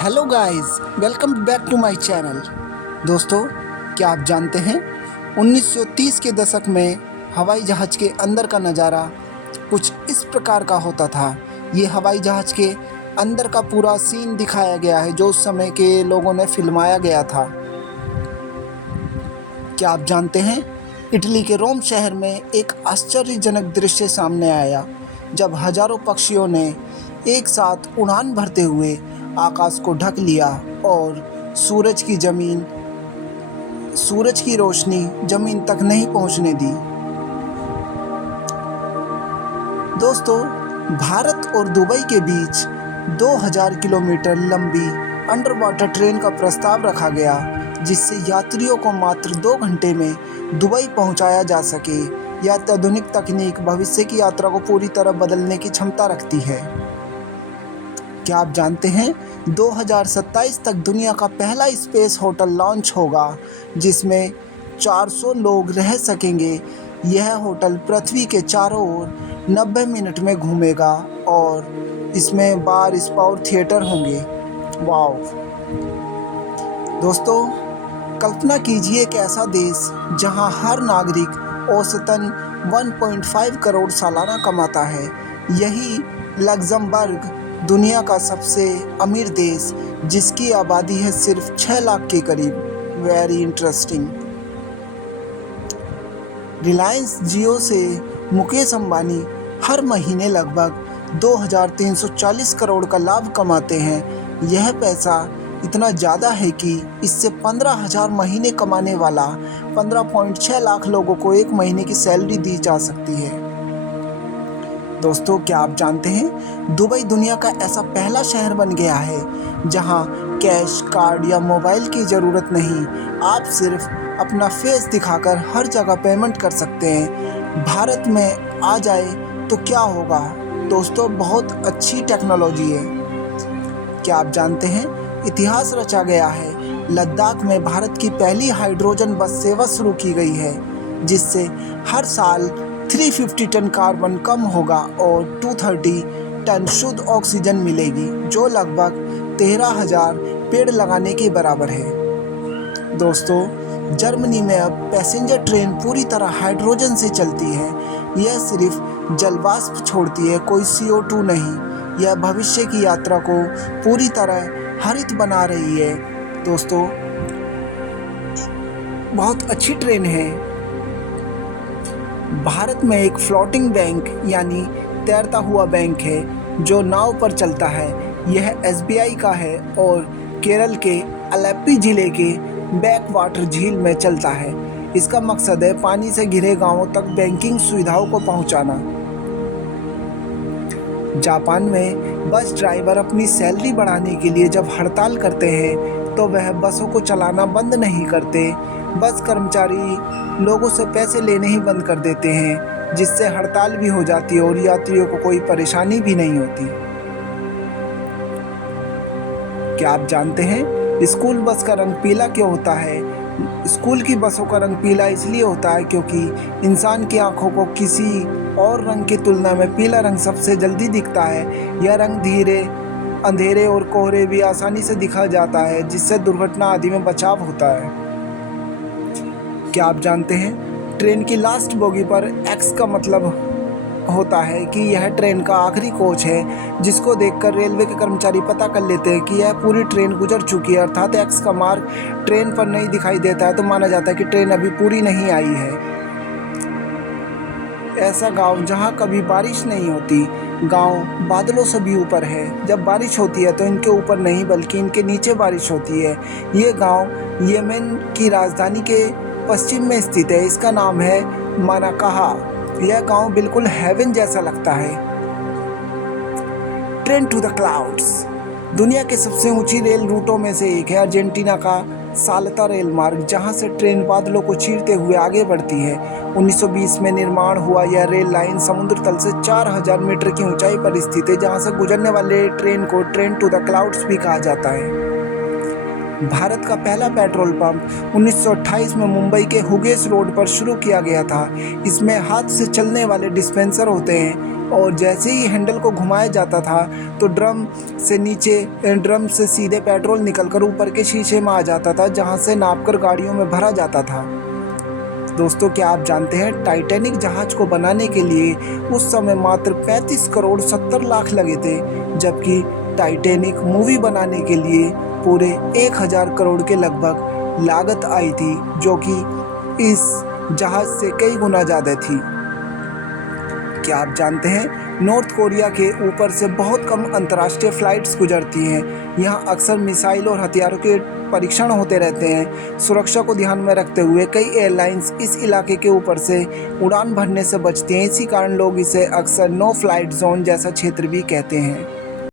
Hello guys, welcome back to my channel. दोस्तों, क्या आप जानते हैं 1930 के दशक में हवाई जहाज़ के अंदर का नज़ारा कुछ इस प्रकार का होता था। ये हवाई जहाज़ के अंदर का पूरा सीन दिखाया गया है जो उस समय के लोगों ने फिल्माया गया था। क्या आप जानते हैं इटली के रोम शहर में एक आश्चर्यजनक दृश्य सामने आया जब हजारों पक्षियों ने एक साथ उड़ान भरते हुए आकाश को ढक लिया और सूरज की रोशनी जमीन तक नहीं पहुंचने दी। दोस्तों, भारत और दुबई के बीच 2000 किलोमीटर लंबी अंडर वाटर ट्रेन का प्रस्ताव रखा गया, जिससे यात्रियों को मात्र 2 घंटे में दुबई पहुंचाया जा सके। यह अत्याधुनिक तकनीक भविष्य की यात्रा को पूरी तरह बदलने की क्षमता रखती है। क्या आप जानते हैं 2027 तक दुनिया का पहला स्पेस होटल लॉन्च होगा जिसमें 400 लोग रह सकेंगे। यह होटल पृथ्वी के चारों ओर 90 मिनट में घूमेगा और इसमें बार, स्पा और थिएटर होंगे। वाओ! दोस्तों, कल्पना कीजिए एक ऐसा देश जहां हर नागरिक औसतन 1.5 करोड़ सालाना कमाता है। यही लग्जमबर्ग, दुनिया का सबसे अमीर देश, जिसकी आबादी है सिर्फ 6 लाख के करीब। Very interesting. रिलायंस जियो से मुकेश अंबानी हर महीने लगभग 2340 करोड़ का लाभ कमाते हैं। यह पैसा इतना ज़्यादा है कि इससे 15,000 महीने कमाने वाला 15.6 लाख लोगों को एक महीने की सैलरी दी जा सकती है। दोस्तों, क्या आप जानते हैं दुबई दुनिया का ऐसा पहला शहर बन गया है जहां कैश, कार्ड या मोबाइल की ज़रूरत नहीं। आप सिर्फ अपना फेस दिखाकर हर जगह पेमेंट कर सकते हैं। भारत में आ जाए तो क्या होगा? दोस्तों, बहुत अच्छी टेक्नोलॉजी है। क्या आप जानते हैं इतिहास रचा गया है। लद्दाख में भारत की पहली हाइड्रोजन बस सेवा शुरू की गई है, जिससे हर साल 350 टन कार्बन कम होगा और 230 टन शुद्ध ऑक्सीजन मिलेगी, जो लगभग 13,000 पेड़ लगाने के बराबर है। दोस्तों, जर्मनी में अब पैसेंजर ट्रेन पूरी तरह हाइड्रोजन से चलती है। यह सिर्फ जलवाष्प छोड़ती है, कोई CO2 नहीं। यह भविष्य की यात्रा को पूरी तरह हरित बना रही है। दोस्तों, बहुत अच्छी ट्रेन है। भारत में एक फ्लोटिंग बैंक यानी तैरता हुआ बैंक है जो नाव पर चलता है। यह SBI का है और केरल के अलेप्पी जिले के बैकवाटर झील में चलता है। इसका मकसद है पानी से घिरे गांवों तक बैंकिंग सुविधाओं को पहुंचाना। जापान में बस ड्राइवर अपनी सैलरी बढ़ाने के लिए जब हड़ताल करते हैं तो वह बसों को चलाना बंद नहीं करते। बस कर्मचारी लोगों से पैसे लेने ही बंद कर देते हैं, जिससे हड़ताल भी हो जाती है और यात्रियों को कोई परेशानी भी नहीं होती। क्या आप जानते हैं स्कूल बस का रंग पीला क्यों होता है? स्कूल की बसों का रंग पीला इसलिए होता है क्योंकि इंसान की आंखों को किसी और रंग की तुलना में पीला रंग सबसे जल्दी दिखता है। यह रंग धीरे, अंधेरे और कोहरे भी आसानी से दिखा जाता है, जिससे दुर्घटना आदि में बचाव होता है। क्या आप जानते हैं ट्रेन की लास्ट बोगी पर X का मतलब होता है कि यह ट्रेन का आखिरी कोच है, जिसको देखकर रेलवे के कर्मचारी पता कर लेते हैं कि यह पूरी ट्रेन गुजर चुकी है। अर्थात X का मार्क ट्रेन पर नहीं दिखाई देता है तो माना जाता है कि ट्रेन अभी पूरी नहीं आई है। ऐसा गांव जहां कभी बारिश नहीं होती। गांव बादलों से भी ऊपर है। जब बारिश होती है तो इनके ऊपर नहीं बल्कि इनके नीचे बारिश होती है। ये गांव येमेन की राजधानी के पश्चिम में स्थित है। इसका नाम है मनाकाहा। यह गांव बिल्कुल हेवन जैसा लगता है। ट्रेन टू द क्लाउड्स दुनिया के सबसे ऊंची रेल रूटों में से एक है। अर्जेंटीना का साल्ता रेल मार्ग, जहां से ट्रेन बादलों को चीरते हुए आगे बढ़ती है। 1920 में निर्माण हुआ यह रेल लाइन समुद्र तल से 4000 मीटर की ऊंचाई पर स्थित है, जहां से गुजरने वाले ट्रेन को ट्रेन टू द क्लाउड्स भी कहा जाता है। भारत का पहला पेट्रोल पंप 1928 में मुंबई के हुगेस रोड पर शुरू किया गया था। इसमें हाथ से चलने वाले डिस्पेंसर होते हैं और जैसे ही हैंडल को घुमाया जाता था तो ड्रम से सीधे पेट्रोल निकलकर ऊपर के शीशे में आ जाता था, जहां से नापकर गाड़ियों में भरा जाता था। दोस्तों, क्या आप जानते हैं टाइटैनिक जहाज को बनाने के लिए उस समय मात्र 35 करोड़ 70 लाख लगे थे, जबकि टाइटैनिक मूवी बनाने के लिए पूरे 1000 करोड़ के लगभग लागत आई थी, जो कि इस जहाज से कई गुना ज़्यादा थी। क्या आप जानते हैं नॉर्थ कोरिया के ऊपर से बहुत कम अंतर्राष्ट्रीय फ्लाइट्स गुजरती हैं। यहाँ अक्सर मिसाइल और हथियारों के परीक्षण होते रहते हैं। सुरक्षा को ध्यान में रखते हुए कई एयरलाइंस इस इलाके के ऊपर से उड़ान भरने से बचती हैं। इसी कारण लोग इसे अक्सर नो फ्लाइट जोन जैसा क्षेत्र भी कहते हैं।